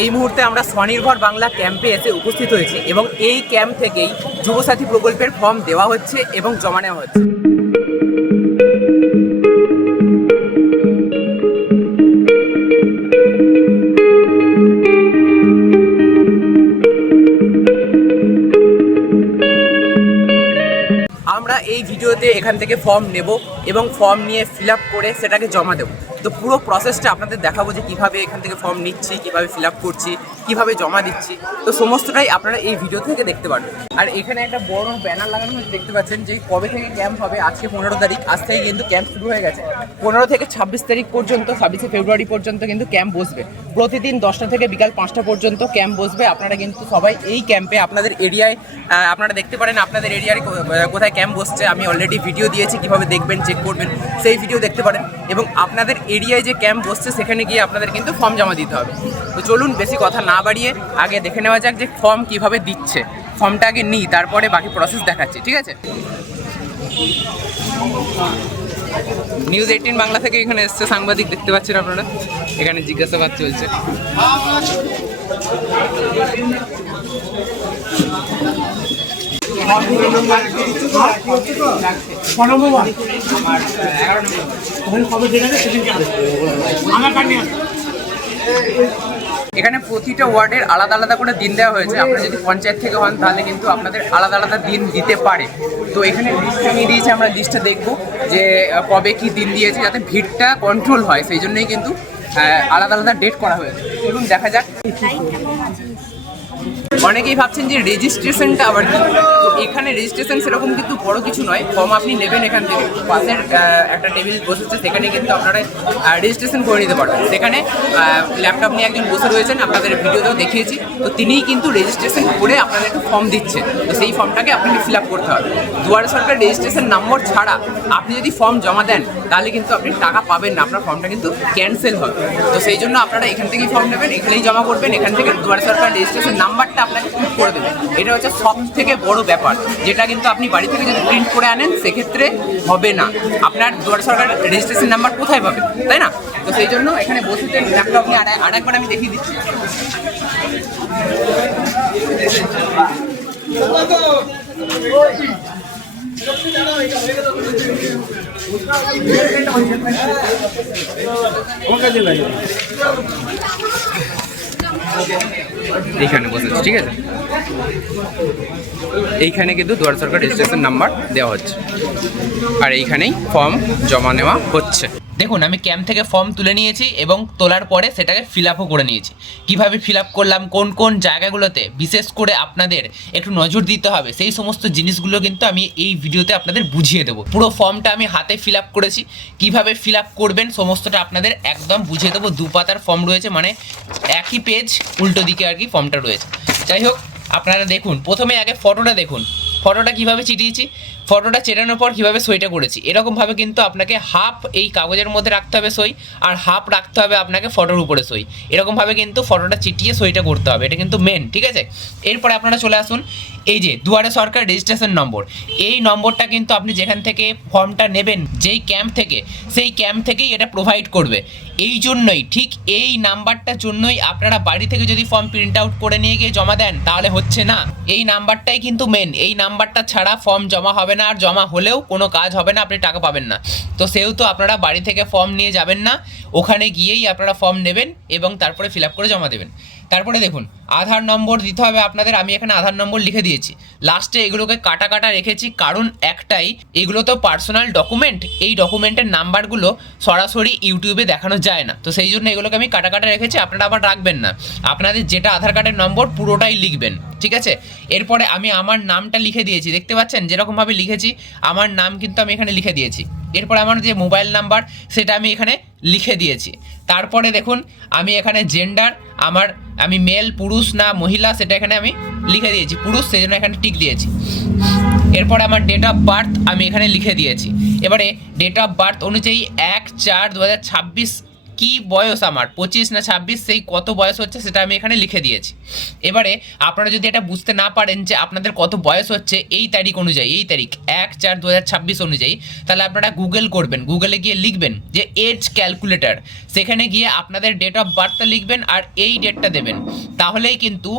এই মুহূর্তে আমরা স্বনির্ভর বাংলা ক্যাম্পে এসে উপস্থিত হয়েছি এবং এই ক্যাম্প থেকেই যুবসাথী প্রকল্পের ফর্ম দেওয়া হচ্ছে এবং জমা নেওয়া হচ্ছে। আমরা এই ভিডিওতে এখান থেকে ফর্ম নেব এবং ফর্ম নিয়ে ফিল আপ করে সেটাকে জমা দেবো। তো পুরো প্রসেসটা আপনাদের দেখাবো যে কীভাবে এখান থেকে ফর্ম নিচ্ছি, কীভাবে ফিল আপ করছি, কীভাবে জমা দিচ্ছি। তো সমস্তটাই আপনারা এই ভিডিও থেকে দেখতে পারবেন। আর এখানে একটা বড় ব্যানার লাগানো হচ্ছে, দেখতে পাচ্ছেন যে কবে থেকে ক্যাম্প হবে। আজকে 15 তারিখ, আজ থেকে কিন্তু ক্যাম্প শুরু হয়ে গেছে। 15 থেকে 26 তারিখ পর্যন্ত, 26 ফেব্রুয়ারি পর্যন্ত কিন্তু ক্যাম্প বসবে। প্রতিদিন 10টা থেকে বিকাল 5টা পর্যন্ত ক্যাম্প বসবে। আপনারা কিন্তু সবাই এই ক্যাম্পে আপনাদের এরিয়ায় আপনারা দেখতে পারেন আপনাদের এরিয়ায় কোথায় ক্যাম্প বসছে। আমি অলরেডি ভিডিও দিয়েছি, কীভাবে দেখবেন, চেক করবেন, সেই ভিডিও দেখতে পারেন। এবং আপনাদের এরিয়ায় যে ক্যাম্প বসছে সেখানে গিয়ে আপনাদের কিন্তু ফর্ম জমা দিতে হবে। তো চলুন বেশি কথা না বাড়িয়ে আগে দেখে নেওয়া যাক যে ফর্ম কীভাবে দিচ্ছে। ফর্মটা আগে নিই, তারপরে বাকি প্রসেস দেখাচ্ছি, ঠিক আছে? নিউজ 18 বাংলা থেকে এখানে এসছে সাংবাদিক, দেখতে পাচ্ছেন আপনারা। এখানে জিজ্ঞাসাবাদ চলছে। এখানে প্রতিটা ওয়ার্ডের আলাদা আলাদা করে দিন দেওয়া হয়েছে। আপনারা যদি পঞ্চায়েত থেকে হন তাহলে কিন্তু আপনাদের আলাদা আলাদা দিন দিতে পারে। তো এখানে লিস্ট নিয়ে দিয়েছে, আমরা লিস্টটা দেখবো যে কবে কি দিন দিয়েছে, যাতে ভিড়টা কন্ট্রোল হয়, সেই জন্যই কিন্তু আলাদা আলাদা ডেট করা হয়েছে। চলুন দেখা যাক। অনেকেই ভাবছেন যে রেজিস্ট্রেশনটা আবার কি। তো এখানে রেজিস্ট্রেশন সেরকম কিন্তু বড় কিছু নয়। ফর্ম আপনি নেবেন এখান থেকে, পাশের একটা টেবিল বসেছে, সেখানে কিন্তু আপনারা রেজিস্ট্রেশন করে নিতে পারবেন। সেখানে ল্যাপটপ নিয়ে একজন বসে রয়েছেন, আপনাদের ভিডিওতেও দেখিয়েছি। তো তিনিই কিন্তু রেজিস্ট্রেশন করে আপনাদের একটু ফর্ম দিচ্ছেন। তো সেই ফর্মটাকে আপনাকে ফিল আপ করতে হবে। দুয়ারে সরকার রেজিস্ট্রেশন নম্বর ছাড়া আপনি যদি ফর্ম জমা দেন তাহলে কিন্তু আপনি টাকা পাবেন না, আপনার ফর্মটা কিন্তু ক্যান্সেল হবে। তো সেই জন্য আপনারা এখান থেকেই ফর্ম নেবেন, এখানেই জমা করবেন। এখান থেকে দুয়ারে সরকার রেজিস্ট্রেশন নাম্বারটা আপনাকে প্রিন্ট করে দেবেন। এটা হচ্ছে সব থেকে বড় ব্যাপার, যেটা কিন্তু আপনি বাড়ি থেকে যদি প্রিন্ট করে আনেন সেক্ষেত্রে হবে না। আপনার দুয়ারে সরকার রেজিস্ট্রেশন নাম্বার কোথায় পাবেন, তাই না? তো সেই জন্য এখানে বসেতে ল্যাপটপ নিয়ে আরেকবার আমি দেখিয়ে দিচ্ছি। এইখানে বসেছে, ঠিক আছে? এইখানে কিন্তু দুয়ারে সরকার রেজিস্ট্রেশন নাম্বার দেওয়া হচ্ছে আর এইখানেই ফর্ম জমা নেওয়া হচ্ছে। দেখুন, আমি ক্যাম্প থেকে ফর্ম তুলে নিয়েছি এবং তোলার পরে সেটাকে ফিল আপও করে নিয়েছি। কিভাবে ফিল আপ করলাম, কোন কোন জায়গাগুলোতে বিশেষ করে আপনাদের একটু নজর দিতে হবে, সেই সমস্ত জিনিসগুলো কিন্তু আমি এই ভিডিওতে আপনাদের বুঝিয়ে দেবো। পুরো ফর্মটা আমি হাতে ফিল আপ করেছি, কিভাবে ফিল আপ করবেন সমস্তটা আপনাদের একদম বুঝিয়ে দেবো। 2 পাতার ফর্ম রয়েছে, মানে একই পেজ উল্টো দিকে আর কি ফর্মটা রয়েছে। যাই হোক, আপনারা দেখুন, প্রথমে আগে ফটোটা দেখুন। ফটোটা কীভাবে চিটিয়েছি, ফটোটা চেটানোর পর কীভাবে সইটা করেছি। এরকমভাবে কিন্তু আপনাকে হাফ এই কাগজের মধ্যে রাখতে হবে সই, আর হাফ রাখতে হবে আপনাকে ফটোর উপরে সই। এরকমভাবে কিন্তু ফটোটা চিটিয়ে সইটা করতে হবে, এটা কিন্তু মেন, ঠিক আছে? এরপরে আপনারা চলে আসুন এই যে দুয়ারে সরকার রেজিস্ট্রেশন নম্বর। এই নম্বরটা কিন্তু আপনি যেখান থেকে ফর্মটা নেবেন, যেই ক্যাম্প থেকে, সেই ক্যাম্প থেকেই এটা প্রোভাইড করবে। এই জন্যই, ঠিক এই নাম্বারটার জন্যই আপনারা বাড়ি থেকে যদি ফর্ম প্রিন্ট আউট করে নিয়ে গিয়ে জমা দেন তাহলে হচ্ছে না। এই নাম্বারটাই কিন্তু মেন। এই নাম্বারটা ছাড়া ফর্ম জমা হবে না, আর জমা হলেও কোনো কাজ হবে না, আপনি টাকা পাবেন না। তো সেহেতু আপনারা বাড়ি থেকে ফর্ম নিয়ে যাবেন না, ওখানে গিয়েই আপনারা ফর্ম নেবেন এবং তারপরে ফিল আপ করে জমা দেবেন। তারপরে দেখুন, আধার নম্বর দিতে হবে আপনাদের। আমি এখানে আধার নম্বর লিখে দিয়েছি। লাস্টে এগুলোকে কাটা কাটা রেখেছি, কারণ একটাই, এগুলো তো পার্সোনাল ডকুমেন্ট। এই ডকুমেন্টের নাম্বারগুলো সরাসরি ইউটিউবে দেখানো যায় না, তো সেই জন্য এগুলোকে আমি কাটা কাটা রেখেছি। আপনারা আবার রাখবেন না, আপনাদের যেটা আধার কার্ডের নম্বর পুরোটাই লিখবেন, ঠিক আছে? এরপরে আমি আমার নামটা লিখে দিয়েছি, দেখতে পাচ্ছেন যেরকমভাবে লিখেছি আমার নাম কিন্তু আমি এখানে লিখে দিয়েছি। এরপরে আমার যে মোবাইল নাম্বার সেটা আমি এখানে লিখে দিয়েছি। তারপরে দেখুন, আমি এখানে জেন্ডার, আমি মেল, পুরুষ না মহিলা সেটা এখানে আমি লিখে দিয়েছি, পুরুষ, সেই জন্য এখানে টিক দিয়েছি। এরপরে আমার ডেট অফ বার্থ আমি এখানে লিখে দিয়েছি। এবারে ডেট অফ বার্থ অনুযায়ী 1/4/2026 কি বয়স আমার 25 না 26, সেই কত বয়স হচ্ছে সেটা আমি এখানে লিখে দিয়েছি। এবারে আপনারা যদি এটা বুঝতে না পারেন যে আপনাদের কত বয়স হচ্ছে এই তারিখ অনুযায়ী, এই তারিখ 1/4/2026 অনুযায়ী, তাহলে আপনারা গুগল করবেন, গুগলে গিয়ে লিখবেন যে এজ ক্যালকুলেটর, সেখানে গিয়ে আপনাদের ডেট অফ বার্থটা লিখবেন আর এই ডেটটা দেবেন, তাহলেই কিন্তু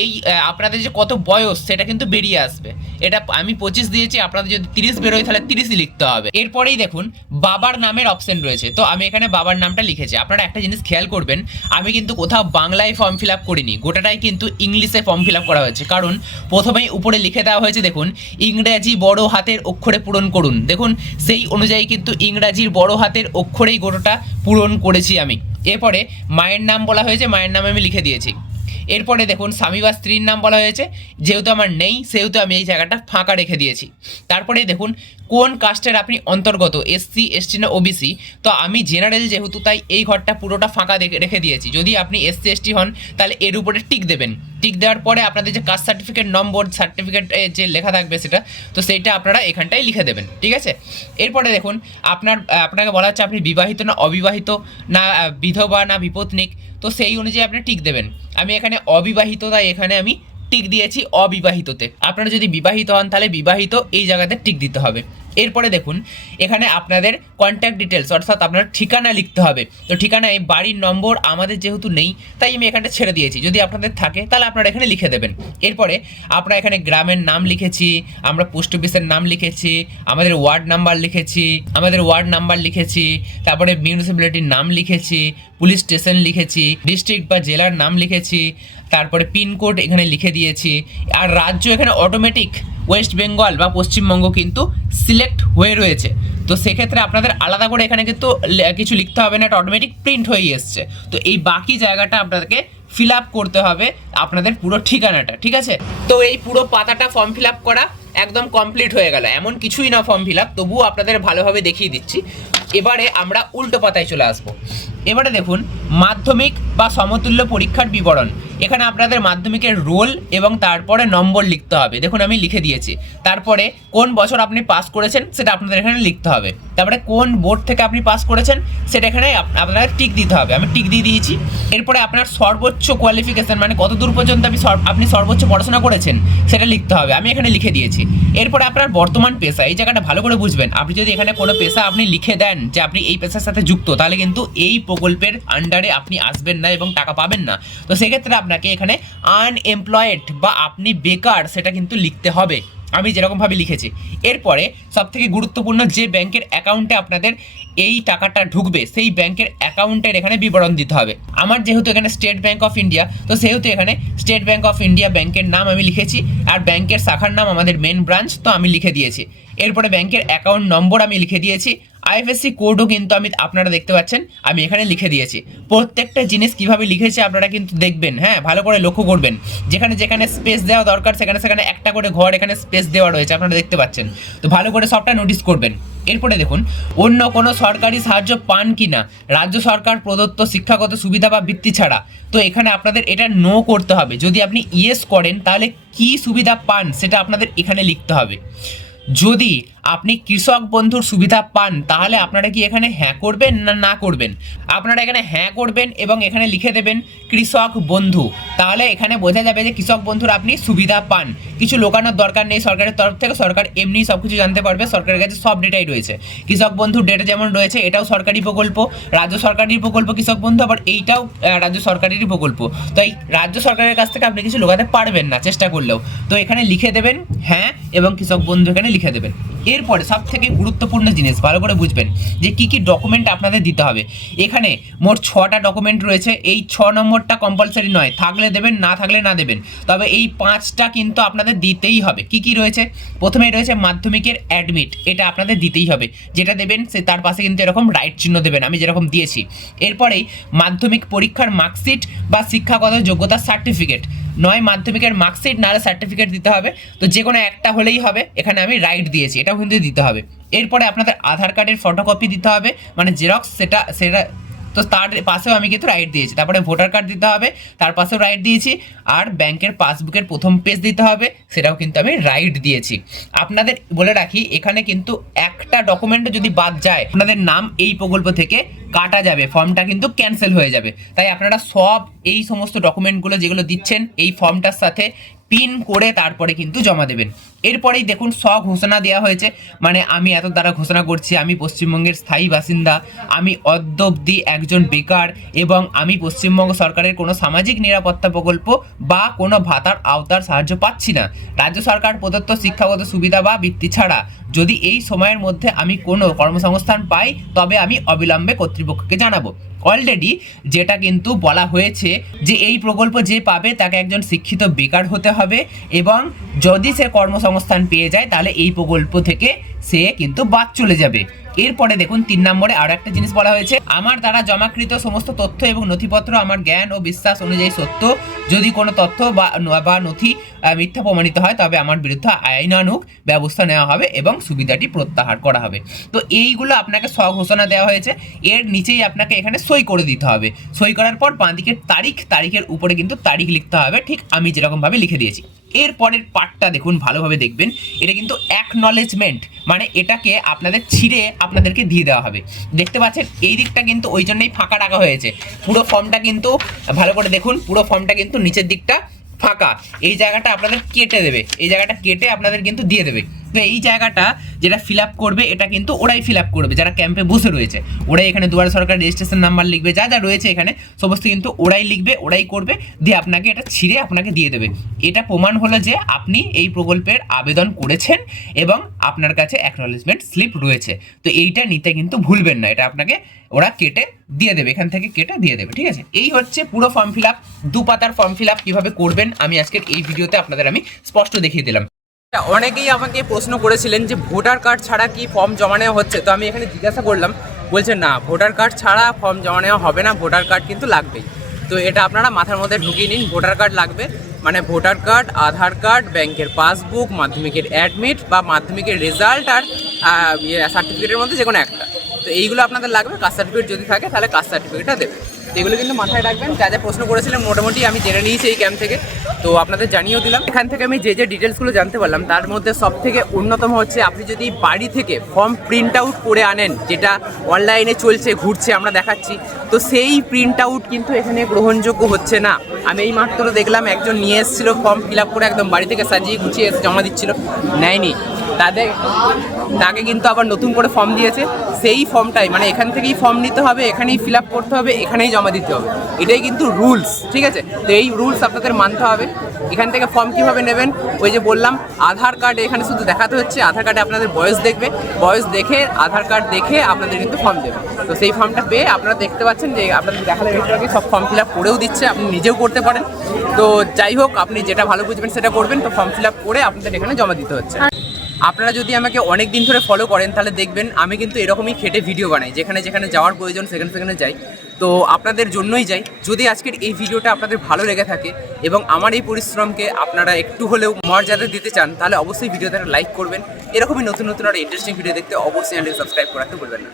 এই আপনাদের যে কত বয়স সেটা কিন্তু বেরিয়ে আসবে। এটা আমি 25 দিয়েছি, আপনাদের যদি 30 বেরোয় তাহলে 30ই লিখতে হবে। এরপরেই দেখুন বাবার নামের অপশন রয়েছে, তো আমি এখানে বাবার নামটা লিখেছি। আপনারা একটা জিনিস খেয়াল করবেন, আমি কিন্তু কোথাও বাংলায় ফর্ম ফিল আপ করিনি, গোটাটাই কিন্তু ইংলিশে ফর্ম ফিল আপ করা হয়েছে। কারণ প্রথমেই উপরে লিখে দেওয়া হয়েছে দেখুন, ইংরেজি বড় হাতের অক্ষরে পূরণ করুন। দেখুন সেই অনুযায়ী কিন্তু ইংরাজির বড় হাতের অক্ষরেই গোটাটা পূরণ করেছি আমি। এরপরে মায়ের নাম বলা হয়েছে, মায়ের নাম আমি লিখে দিয়েছি। এরপরে দেখুন স্বামী বা স্ত্রীর নাম বলা হয়েছে, যেহেতু আমার নেই সেহেতু আমি এই জায়গাটা ফাঁকা রেখে দিয়েছি। তারপরে দেখুন কোন কাস্টের আপনি অন্তর্গত, এসসি, এসটি না ওবিসি, তো আমি জেনারেল যেহেতু তাই এই ঘরটা পুরোটা ফাঁকা রেখে দিয়েছি। যদি আপনি এসসি এসটি হন তাহলে এর উপরে টিক দেবেন, টিক দেওয়ার পরে আপনাদের যে কাস্ট সার্টিফিকেট নম্বর, সার্টিফিকেট যে লেখা থাকবে সেটা, তো সেইটা আপনারা এখানটায় লিখে দেবেন, ঠিক আছে। এরপরে দেখুন আপনাকে বলা হচ্ছে আপনি বিবাহিত না অবিবাহিত, না বিধবা না বিপত্নিক, তো সেই অনুযায়ী আপনি টিক দেবেন। আমি এখানে অবিবাহিত, তাই এখানে আমি টিক দিয়েছি অবিবাহিততে। আপনারা যদি বিবাহিত হন তাহলে বিবাহিত এই জায়গাতে টিক দিতে হবে। এরপরে দেখুন এখানে আপনাদের কন্ট্যাক্ট ডিটেলস অর্থাৎ আপনার ঠিকানা লিখতে হবে। তো ঠিকানায় বাড়ির নম্বর আমাদের যেহেতু নেই তাই আমি এখানটা ছেড়ে দিয়েছি, যদি আপনাদের থাকে তাহলে আপনারা এখানে লিখে দেবেন। এরপরে আমরা এখানে গ্রামের নাম লিখেছি, আমরা পোস্ট অফিসের নাম লিখেছি, আমাদের ওয়ার্ড নাম্বার লিখেছি, তারপরে মিউনিসিপ্যালিটির নাম লিখেছি, পুলিশ স্টেশন লিখেছি, ডিস্ট্রিক্ট বা জেলার নাম লিখেছি, তারপরে পিনকোড এখানে লিখে দিয়েছি। আর রাজ্য এখানে অটোমেটিক ওয়েস্ট বেঙ্গল বা পশ্চিমবঙ্গ কিন্তু সিলেক্ট হয়ে রয়েছে, তো সেক্ষেত্রে আপনাদের আলাদা করে এখানে কিন্তু কিছু লিখতে হবে না, এটা অটোমেটিক প্রিন্ট হয়ে এসছে। তো এই বাকি জায়গাটা আপনাদেরকে ফিল আপ করতে হবে আপনাদের পুরো ঠিকানাটা, ঠিক আছে। তো এই পুরো পাতাটা ফর্ম ফিল আপ করা একদম কমপ্লিট হয়ে গেল, এমন কিছুই না ফর্ম ফিল আপ, তবুও আপনাদের ভালোভাবে দেখিয়ে দিচ্ছি। এবারে আমরা উল্টো পাতায় চলে আসবো। এবারে দেখুন মাধ্যমিক বা সমতুল্য পরীক্ষার বিবরণ, এখানে আপনাদের মাধ্যমিকের রোল এবং তারপরে নম্বর লিখতে হবে। দেখুন আমি লিখে দিয়েছি। তারপরে কোন বছর আপনি পাস করেছেন সেটা আপনাদের এখানে লিখতে হবে। তারপরে কোন বোর্ড থেকে আপনি পাস করেছেন সেটা এখানে আপনাদের টিক দিতে হবে, আমি টিক দিয়ে দিয়েছি। এরপরে আপনার সর্বোচ্চ কোয়ালিফিকেশন মানে কত দূর পর্যন্ত আপনি সর্বোচ্চ পড়াশোনা করেছেন সেটা লিখতে হবে, আমি এখানে লিখে দিয়েছি। এরপরে আপনার বর্তমান পেশা, এই জায়গাটা ভালো করে বুঝবেন। আপনি যদি এখানে কোনো পেশা আপনি লিখে দেন যে আপনি এই পেশার সাথে যুক্ত, তাহলে কিন্তু এই প্রকল্পের আন্ডারে আপনি আসবেন না এবং টাকা পাবেন না। তো সেক্ষেত্রে আপনাকে এখানে আনএমপ্লয়েড বা আপনি বেকার সেটা কিন্তু লিখতে হবে, আমি যেরকমভাবে লিখেছি। এরপরে সবথেকে গুরুত্বপূর্ণ যে ব্যাংকের অ্যাকাউন্টে আপনাদের এই টাকাটা ঢুকবে সেই ব্যাংকের অ্যাকাউন্টের এখানে বিবরণ দিতে হবে। আমার যেহেতু এখানে স্টেট ব্যাংক অফ ইন্ডিয়া, তো সেহেতু এখানে স্টেট ব্যাংক অফ ইন্ডিয়া ব্যাংকের নাম আমি লিখেছি, আর ব্যাংকের শাখার নাম আমাদের মেন ব্রাঞ্চ, তো আমি লিখে দিয়েছি। এরপরে ব্যাংকের অ্যাকাউন্ট নম্বর আমি লিখে দিয়েছি, আইএফএসসি কোডও কিন্তু আপনারা দেখতে পাচ্ছেন আমি এখানে লিখে দিয়েছি। প্রত্যেকটা জিনিস কিভাবে লিখেছি আপনারা কিন্তু দেখবেন, হ্যাঁ ভালো করে লক্ষ্য করবেন। যেখানে যেখানে স্পেস দেওয়া দরকার সেখানে সেখানে একটা করে ঘর এখানে স্পেস দেওয়া রয়েছে, আপনারা দেখতে পাচ্ছেন, তো ভালো করে সবটা নোটিস করবেন। এরপরে দেখুন অন্য কোনো সরকারি সাহায্য পান কি না, রাজ্য সরকার প্রদত্ত শিক্ষাগত সুবিধা বা বৃত্তি ছাড়া, তো এখানে আপনাদের এটা নো করতে হবে। যদি আপনি ইয়েস করেন তাহলে কি সুবিধা পান সেটা আপনাদের এখানে লিখতে হবে। যদি আপনি কৃষক বন্ধুর সুবিধা পান তাহলে আপনারা কি এখানে হ্যাঁ করবেন না না করবেন, আপনারা এখানে হ্যাঁ করবেন এবং এখানে লিখে দেবেন কৃষক বন্ধু, তাহলে এখানে বোঝা যাবে যে কৃষক বন্ধুর আপনি সুবিধা পান। কিছু লোকানোর দরকার নেই সরকারের তরফ থেকে, সরকার এমনি সব কিছু জানতে পারবে, সরকারের কাছে সব ডেটাই রয়েছে। কৃষক বন্ধুর ডেটা যেমন রয়েছে, এটাও সরকারি প্রকল্প, রাজ্য সরকারি প্রকল্প কৃষক বন্ধু, আবার এইটাও রাজ্য সরকারেরই প্রকল্প। তো এই রাজ্য সরকারের কাছ থেকে আপনি কিছু লোকাতে পারবেন না চেষ্টা করলেও, তো এখানে লিখে দেবেন হ্যাঁ এবং কৃষক বন্ধু এখানে লিখে দেবেন। এরপরে সব থেকে গুরুত্বপূর্ণ জিনিস ভালো করে বুঝবেন যে কি কি ডকুমেন্ট আপনাদের দিতে হবে। এখানে মোট 6টা ডকুমেন্ট রয়েছে, এই 6 নম্বরটা কম্পালসারি নয়, থাকলে দেবেন না থাকলে না দেবেন, তবে এই 5টা কিন্তু আপনাদের দিতেই হবে। কি কি রয়েছে, প্রথমেই রয়েছে মাধ্যমিকের অ্যাডমিট, এটা আপনাদের দিতেই হবে, যেটা দেবেন সে তার পাশে কিন্তু এরকম রাইট চিহ্ন দেবেন, আমি যেরকম দিয়েছি। এরপরেই মাধ্যমিক পরীক্ষার মার্কশিট বা শিক্ষাগত যোগ্যতার সার্টিফিকেট, নয় মাধ্যমিকের মার্কশিট নাহলে সার্টিফিকেট দিতে হবে, তো যে কোনো একটা হলেই হবে, এখানে আমি রাইট দিয়েছি, এটাও কিন্তু দিতে হবে। এরপরে আপনাদের আধার কার্ডের ফটোকপি দিতে হবে মানে জেরক্স, সেটা তো তার পাশেও আমি কিন্তু রাইট দিয়েছি। তারপরে ভোটার কার্ড দিতে হবে, তার পাশেও রাইট দিয়েছি, আর ব্যাংকের পাসবুকের প্রথম পেজ দিতে হবে, সেটাও কিন্তু আমি রাইট দিয়েছি। আপনাদের বলে রাখি এখানে কিন্তু একটা ডকুমেন্ট যদি বাদ যায় আপনাদের নাম এই প্রকল্প থেকে কাটা যাবে, ফর্মটা কিন্তু ক্যান্সেল হয়ে যাবে। তাই আপনারা সব এই সমস্ত ডকুমেন্টগুলো যেগুলো দিচ্ছেন এই ফর্মটার সাথে পিন করে তারপরে কিন্তু জমা দেবেন। এরপরেই দেখুন ঘোষণা দেওয়া হয়েছে, মানে আমি এত দ্বারা ঘোষণা করছি আমি পশ্চিমবঙ্গের স্থায়ী বাসিন্দা, আমি অদ্যাবধি একজন বেকার এবং আমি পশ্চিমবঙ্গ সরকারের কোনো সামাজিক নিরাপত্তা প্রকল্প বা কোনো ভাতার আওতার সাহায্য পাচ্ছি না। রাজ্য সরকার প্রদত্ত শিক্ষাগত সুবিধা বা বৃত্তি ছাড়া যদি এই সময়ের মধ্যে আমি কোনো কর্মসংস্থান পাই তবে আমি অবিলম্বে কর্তৃপক্ষকে জানাবো। অলরেডি যেটা কিন্তু বলা হয়েছে যে এই প্রকল্প যে পাবে তাকে একজন শিক্ষিত বেকার হতে হবে এবং যদি সে কর্মসংস্থান পেয়ে যায় তাহলে এই প্রকল্প থেকে সে কিন্তু বাদ চলে যাবে। এরপরে দেখুন 3 নম্বরে আরো একটা জিনিস বলা হয়েছে, আমার দ্বারা জমাকৃত সমস্ত তথ্য এবং নথিপত্র আমার জ্ঞান ও বিশ্বাস অনুযায়ী সত্য, যদি কোনো তথ্য বা নথি মিথ্যা প্রমাণিত হয় তবে আমার বিরুদ্ধে আইনানুগ ব্যবস্থা নেওয়া হবে এবং সুবিধাটি প্রত্যাহার করা হবে। তো এইগুলো আপনাকে ঘোষণা দেওয়া হয়েছে, এর নিচেই আপনাকে এখানে সই করে দিতে হবে। সই করার পর বাঁদিকের তারিখের উপরে কিন্তু তারিখ লিখতে হবে, ঠিক আমি যেরকমভাবে লিখে দিয়েছি। এরপরের পার্টটা দেখুন, ভালোভাবে দেখবেন, এটা কিন্তু অ্যাকনলেজমেন্ট, মানে এটাকে আপনাদের ছিঁড়ে আপনাদেরকে দিয়ে দেওয়া হবে। দেখতে পাচ্ছেন এই দিকটা কিন্তু ওই জন্যই ফাঁকা রাখা হয়েছে। পুরো ফর্মটা কিন্তু ভালো করে দেখুন, পুরো ফর্মটা কিন্তু নিচের দিকটা ফাঁকা, এই জায়গাটা আপনাদের কেটে দেবে, এই জায়গাটা কেটে আপনাদের কিন্তু দিয়ে দেবে। তো এই জায়গাটা যেটা ফিল আপ করবে এটা কিন্তু ওরাই ফিল আপ করবে যারা ক্যাম্পে বসে রয়েছে, ওরাই এখানে দুয়ারে সরকার রেজিস্ট্রেশন নাম্বার লিখবে, যা যা রয়েছে এখানে সমস্ত কিন্তু ওরাই লিখবে, ওরাই করবে, দিয়ে আপনাকে এটা ছিঁড়ে আপনাকে দিয়ে দেবে। এটা প্রমাণ হলো যে আপনি এই প্রকল্পের আবেদন করেছেন এবং আপনার কাছে অ্যাকনলেজমেন্ট স্লিপ রয়েছে। তো এইটা নিতে কিন্তু ভুলবেন না, এটা আপনাকে ওরা কেটে দিয়ে দেবে, এখান থেকে কেটে দিয়ে দেবে, ঠিক আছে। এই হচ্ছে পুরো ফর্ম ফিল আপ। 2 পাতার ফর্ম ফিল আপ কীভাবে করবেন আমি আজকের এই ভিডিওতে আপনাদের আমি স্পষ্ট দেখিয়ে দিলাম। অনেকেই আমাকে প্রশ্ন করেছিলেন যে ভোটার কার্ড ছাড়া কি ফর্ম জমা নেওয়া হচ্ছে, তো আমি এখানে জিজ্ঞাসা করলাম, বলছে না ভোটার কার্ড ছাড়া ফর্ম জমা নেওয়া হবে না, ভোটার কার্ড কিন্তু লাগবেই। তো এটা আপনারা মাথার মধ্যে ঢুকিয়ে নিন, ভোটার কার্ড লাগবে, মানে ভোটার কার্ড, আধার কার্ড, ব্যাংকের পাসবুক, মাধ্যমিকের অ্যাডমিট বা মাধ্যমিকের রেজাল্ট আর সার্টিফিকেটের মধ্যে যে কোনো একটা। তো এইগুলো আপনাদের লাগবে, কাস্ট সার্টিফিকেট যদি থাকে তাহলে কাস্ট সার্টিফিকেটটা দেবে। এগুলো কিন্তু মাথায় রাখবেন। যা যা প্রশ্ন করেছিলেন মোটামুটি আমি জেনে নিয়েছি এই ক্যাম্প থেকে, তো আপনাদের জানিয়েও দিলাম। এখান থেকে আমি যে ডিটেলসগুলো জানতে পারলাম তার মধ্যে সব থেকে অন্যতম হচ্ছে আপনি যদি বাড়ি থেকে ফর্ম প্রিন্ট আউট করে আনেন, যেটা অনলাইনে চলছে ঘুরছে আমরা দেখাচ্ছি, তো সেই প্রিন্ট আউট কিন্তু এখানে গ্রহণযোগ্য হচ্ছে না। আমি এই মাত্র দেখলাম একজন নিয়ে এসেছিল ফর্ম ফিল আপ করে একদম বাড়ি থেকে সাজিয়ে গুছিয়ে এসে জমা দিচ্ছিল, নেয়নি, তাকে কিন্তু আবার নতুন করে ফর্ম দিয়েছে, সেই ফর্মটাই মানে এখান থেকেই ফর্ম নিতে হবে, এখানেই ফিল আপ করতে হবে, এখানেই জমা দিতে হবে, এটাই কিন্তু রুলস, ঠিক আছে। তো এই রুলস আপনাদের মানতে হবে। এখান থেকে ফর্ম কীভাবে নেবেন, ওই যে বললাম আধার কার্ড এখানে শুধু দেখাতে হচ্ছে, আধার কার্ডে আপনাদের বয়স দেখবে, বয়স দেখে আধার কার্ড দেখে আপনাদের কিন্তু ফর্ম দেবে। তো সেই ফর্মটা পেয়ে আপনারা দেখতে পাচ্ছেন যে আপনাদের দেখালে একটু সব ফর্ম ফিল আপ করেও দিচ্ছে, আপনি নিজেও করতে পারেন। তো যাই হোক, আপনি যেটা ভালো বুঝবেন সেটা করবেন। তো ফর্ম ফিল আপ করে আপনাদের এখানে জমা দিতে হচ্ছে। আপনারা যদি আমাকে অনেক দিন ধরে ফলো করেন তাহলে দেখবেন আমি কিন্তু এরকমই খেটে ভিডিও বানাই, যেখানে যেখানে যাওয়ার প্রয়োজন সেখানে যাই। তো আপনাদের জন্যই যাই। যদি আজকের এই ভিডিওটা আপনাদের ভালো লেগে থাকে এবং আমার এই পরিশ্রমকে আপনারা একটু হলেও মর্যাদা দিতে চান তাহলে অবশ্যই ভিডিওতে একটা লাইক করবেন। এরকমই নতুন নতুন আর ইন্টারেস্টিং ভিডিও দেখতে অবশ্যই চ্যানেলটি সাবস্ক্রাইব করাতে ভুলবেন না।